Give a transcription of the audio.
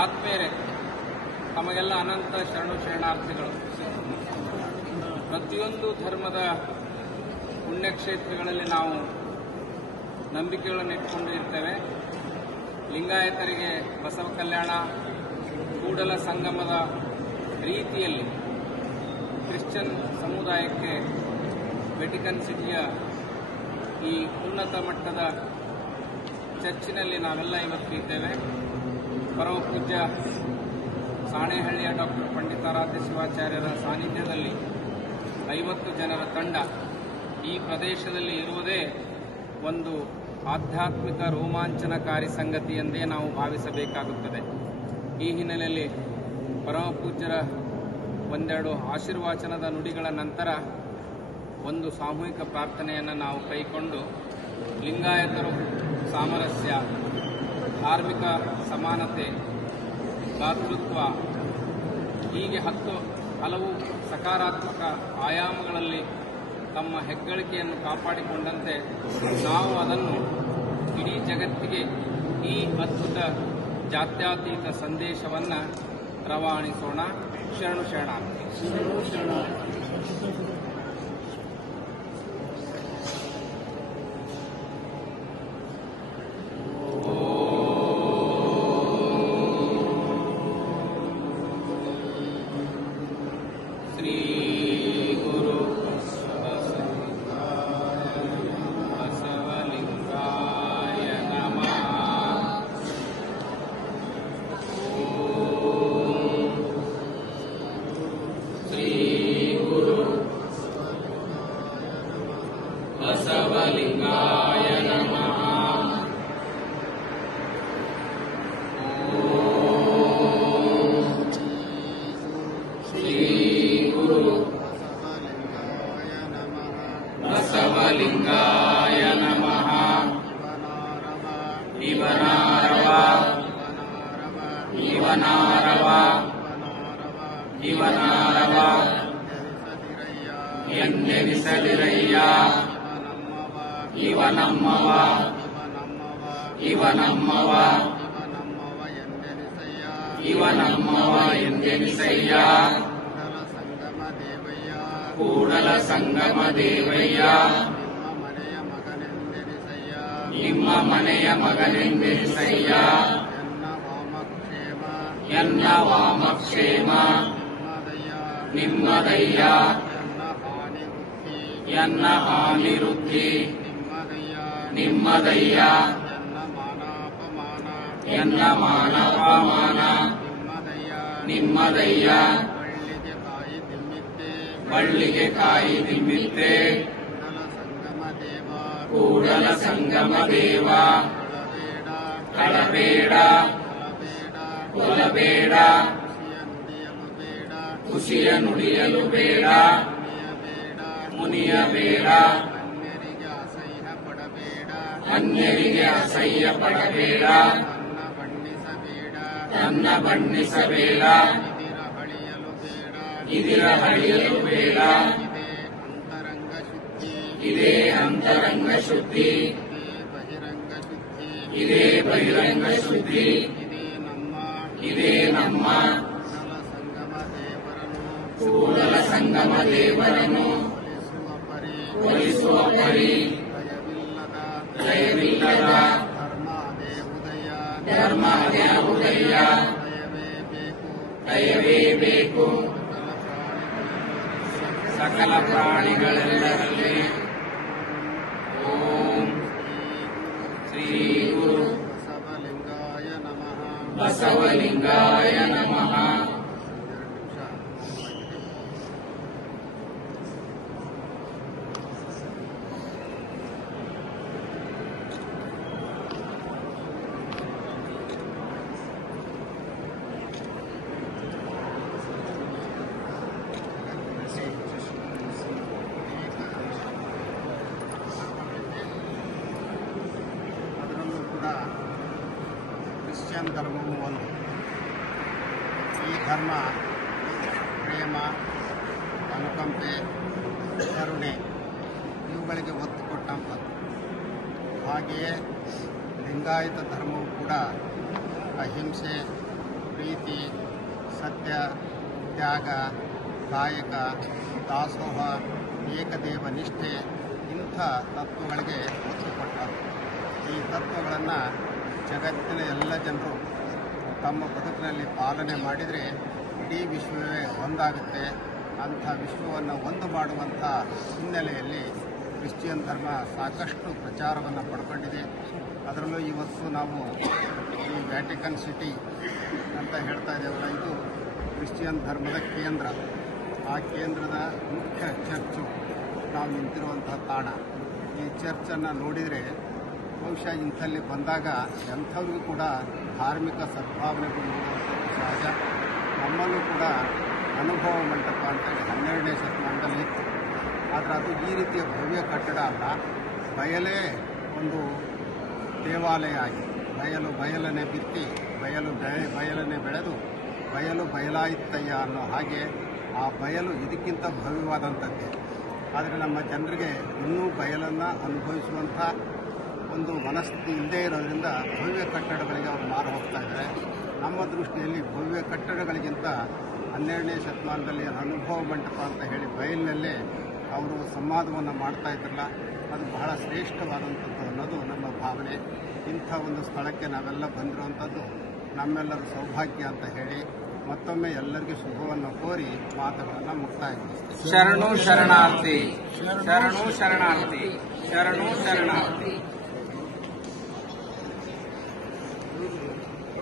ಆತ್ಮೀಯರೇ, ತಮಗೆಲ್ಲ ಅನಂತ ಶರಣು ಶರಣಾರ್ಥಿಗಳು. ಪ್ರತಿಯೊಂದು ಧರ್ಮದ ಪುಣ್ಯಕ್ಷೇತ್ರಗಳಲ್ಲಿ ನಾವು ನಂಬಿಕೆಗಳನ್ನು ಇಟ್ಕೊಂಡು ಇರ್ತೇವೆ. ಲಿಂಗಾಯತರಿಗೆ ಬಸವ ಕಲ್ಯಾಣ, ಕೂಡಲ ಸಂಗಮದ ರೀತಿಯಲ್ಲಿ ಕ್ರಿಶ್ಚಿಯನ್ ಸಮುದಾಯಕ್ಕೆ ವೆಟಿಕನ್ ಸಿಟಿಯ ಈ ಉನ್ನತ ಮಟ್ಟದ ಚರ್ಚಿನಲ್ಲಿ ನಾವೆಲ್ಲ ಇವತ್ತು ಇದ್ದೇವೆ. ಪರಮ ಪೂಜ್ಯ ಸಾಣೇಹಳ್ಳಿಯ ಡಾಕ್ಟರ್ ಪಂಡಿತಾರಾಧ್ಯ ಶಿವಾಚಾರ್ಯರ ಸಾನ್ನಿಧ್ಯದಲ್ಲಿ 50 ಜನರ ತಂಡ ಈ ಪ್ರದೇಶದಲ್ಲಿ ಇರುವುದೇ ಒಂದು ಆಧ್ಯಾತ್ಮಿಕ ರೋಮಾಂಚನಕಾರಿ ಸಂಗತಿ ಎಂದೇ ನಾವು ಭಾವಿಸಬೇಕಾಗುತ್ತದೆ. ಈ ಹಿನ್ನೆಲೆಯಲ್ಲಿ ಪರಮ ಪೂಜ್ಯರ ಒಂದೆರಡು ಆಶೀರ್ವಾಚನದ ನುಡಿಗಳ ನಂತರ ಒಂದು ಸಾಮೂಹಿಕ ಪ್ರಾರ್ಥನೆಯನ್ನು ನಾವು ಕೈಕೊಂಡು ಲಿಂಗಾಯತರು ಸಾಮರಸ್ಯ, ಧಾರ್ಮಿಕ ಸಮಾನತೆ, ಭ್ರಾತೃತ್ವ ಹೀಗೆ ಹಲವು ಸಕಾರಾತ್ಮಕ ಆಯಾಮಗಳಲ್ಲಿ ತಮ್ಮ ಹೆಗ್ಗಳಿಕೆಯನ್ನು ಕಾಪಾಡಿಕೊಂಡಂತೆ ನಾವು ಅದನ್ನು ಇಡೀ ಜಗತ್ತಿಗೆ ಈ ಅದ್ಭುತ ಜಾತ್ಯತೀತ ಸಂದೇಶವನ್ನು ರವಾನಿಸೋಣ. ಶರಣು ಶರಣಾರ್ಥಿ. ಬಸವಲಿಂಗಾಯ ನಮಃ. ಶ್ರೀ ಗುರು ಬಸವಲಿಂಗಾಯ ನಮಃ. ಇವನಾರವ ಇವನಾರವ ಇವನಾರವ ಎಂದೆನಿಸಲಿರಯ್ಯ. ಇವನಮ್ಮವ ಇವನಮ್ಮವ ಇವನಮ್ಮವ ಎಂದೆನಿಸಯ್ಯ. ಕೂಡಲ ಸಂಗಮ ದೇವಯ್ಯ ನಿಮ್ಮ ಮನೆಯ ಮಗನೆಂದೆನಿಸಯ್ಯ. ಎನ್ನ ವಾಮಕ್ಷೇಮ ನಿಮ್ಮದಯ್ಯ. ಎನ್ನ ಹಾನಿರುದ್ಧಿ ನಿಮ್ಮದಯ್ಯ. ಎನ್ನ ಮಾನವಮಾನ ನಿಮ್ಮದಯ್ಯ. ಬಳ್ಳಿಗೆ ಕಾಯಿ ದಿಮ್ಮಿತ್ತೆ ಕೂಡಲ ಸಂಗಮ ದೇವ. ಕಳಬೇಡ ಕೊಲಬೇಡ ಖುಷಿಯ ನುಡಿಯಲು ಬೇಡ. ಮುನಿಯಬೇಡ ಅನ್ಯರಿಗೆ ಅಸಹ್ಯ ಪಡಬೇಡ. ತನ್ನ ಬಣ್ಣಿಸಬೇಡ ಇದಿರ ಹಳಿಯಲು ಬೇಡ. ಇದೇ ಅಂತರಂಗ ಶುದ್ಧಿ ಇದೇ ಬಹಿರಂಗ ಶುದ್ಧಿ. ಇದೇ ನಮ್ಮ ಕೂಡಲ ಸಂಗಮ ದೇವರನ್ನು ಒಲಿಸುವ ಪರಿ. ಜಯವಿಲ್ಲದ ಧರ್ಮ ಅದೇ ಉದಯ. ದಯವೇ ಬೇಕು ಸಕಲ ಪ್ರಾಣಿಗಳೆಲ್ಲರಲ್ಲಿ. ಓಂ ಶ್ರೀ ಗುರು ಬಸವಲಿಂಗಾಯ ನಮಃ. ಕ್ರಿಶ್ಚಿಯನ್ ಧರ್ಮವು ಒಂದು. ಈ ಧರ್ಮ ಪ್ರೇಮ, ಅನುಕಂಪೆ, ಕರುಣೆ ಇವುಗಳಿಗೆ ಒತ್ತು ಕೊಟ್ಟಂಥದ್ದು. ಹಾಗೆಯೇ ಲಿಂಗಾಯತ ಧರ್ಮವು ಕೂಡ ಅಹಿಂಸೆ, ಪ್ರೀತಿ, ಸತ್ಯ, ತ್ಯಾಗ, ಕಾಯಕ, ದಾಸೋಹ, ಏಕದೇವ ನಿಷ್ಠೆ ಇಂಥ ತತ್ವಗಳಿಗೆ ಒತ್ತು ಕೊಟ್ಟರು. ಈ ತತ್ವಗಳನ್ನು ಜಗತ್ತಿನ ಎಲ್ಲ ಜನರು ತಮ್ಮ ಬದುಕಿನಲ್ಲಿ ಪಾಲನೆ ಮಾಡಿದರೆ ಇಡೀ ವಿಶ್ವವೇ ಒಂದಾಗುತ್ತೆ. ಅಂಥ ವಿಶ್ವವನ್ನು ಒಂದು ಮಾಡುವಂಥ ಹಿನ್ನೆಲೆಯಲ್ಲಿ ಕ್ರಿಶ್ಚಿಯನ್ ಧರ್ಮ ಸಾಕಷ್ಟು ಪ್ರಚಾರವನ್ನು ಪಡ್ಕೊಂಡಿದೆ. ಅದರಲ್ಲೂ ಇವತ್ತು ನಾವು ಈ ವ್ಯಾಟಿಕನ್ ಸಿಟಿ ಅಂತ ಹೇಳ್ತಾ ಇದ್ದೇವಲ್ಲ, ಇದು ಕ್ರಿಶ್ಚಿಯನ್ ಧರ್ಮದ ಕೇಂದ್ರ. ಆ ಕೇಂದ್ರದ ಮುಖ್ಯ ಚರ್ಚು ನಾವು ನಿಂತಿರುವಂಥ ತಾಣ. ಈ ಚರ್ಚನ್ನು ನೋಡಿದರೆ ಬಹುಶಃ ಇಂಥಲ್ಲಿ ಬಂದಾಗ ಎಂಥವ್ರಿಗೂ ಕೂಡ ಧಾರ್ಮಿಕ ಸದ್ಭಾವನೆಗಳು ನೋಡುವಂಥದ್ದು ಸಹಜ. ನಮ್ಮಲ್ಲೂ ಕೂಡ ಅನುಭವ ಮಂಟಪ ಅಂತೇಳಿ 12ನೇ ಶತಮಾನದಲ್ಲಿ ಇತ್ತು. ಆದರೆ ಅದು ಈ ರೀತಿಯ ಭವ್ಯ ಕಟ್ಟಡ ಅಲ್ಲ, ಒಂದು ದೇವಾಲಯ ಆಗಿ ಬಯಲನೆ ಬಿತ್ತಿ ಬಯಲನೆ ಬೆಳೆದು ಬಯಲಾಯಿತಯ್ಯ ಅನ್ನೋ ಹಾಗೆ ಆ ಬಯಲು ಇದಕ್ಕಿಂತ ಭವ್ಯವಾದಂಥದ್ದೇ. ಆದರೆ ನಮ್ಮ ಜನರಿಗೆ ಇನ್ನೂ ಬಯಲನ್ನು ಅನುಭವಿಸುವಂಥ ಒಂದು ಮನಸ್ಥಿತಿ ಇಲ್ಲದೇ ಇರೋದ್ರಿಂದ ಭವ್ಯ ಕಟ್ಟಡಗಳಿಗೆ ಅವರು ಮಾರು ಹೋಗ್ತಾ ಇದ್ದಾರೆ. ನಮ್ಮ ದೃಷ್ಟಿಯಲ್ಲಿ ಭವ್ಯ ಕಟ್ಟಡಗಳಿಗಿಂತ 12ನೇ ಶತಮಾನದಲ್ಲಿ ಅನುಭವ ಮಂಟಪ ಅಂತ ಹೇಳಿ ಬಯಲಿನಲ್ಲೇ ಅವರು ಸಂವಾದವನ್ನು ಮಾಡ್ತಾ ಇದ್ರಲ್ಲ, ಅದು ಬಹಳ ಶ್ರೇಷ್ಠವಾದಂಥದ್ದು ಅನ್ನೋದು ನಮ್ಮ ಭಾವನೆ. ಇಂಥ ಒಂದು ಸ್ಥಳಕ್ಕೆ ನಾವೆಲ್ಲ ಬಂದಿರುವಂಥದ್ದು ನಮ್ಮೆಲ್ಲರ ಸೌಭಾಗ್ಯ ಅಂತ ಹೇಳಿ ಮತ್ತೊಮ್ಮೆ ಎಲ್ಲರಿಗೂ ಶುಭವನ್ನು ಕೋರಿ ಮಾತುಗಳನ್ನು ಮುಕ್ತಾಯಗೊಳಿಸ್ತೀವಿ. ಶರಣು ಶರಣಾರ್ಥಿ, ಶರಣು ಶರಣಾರ್ಥಿ, ಶರಣು ಶರಣಾರ್ಥಿ.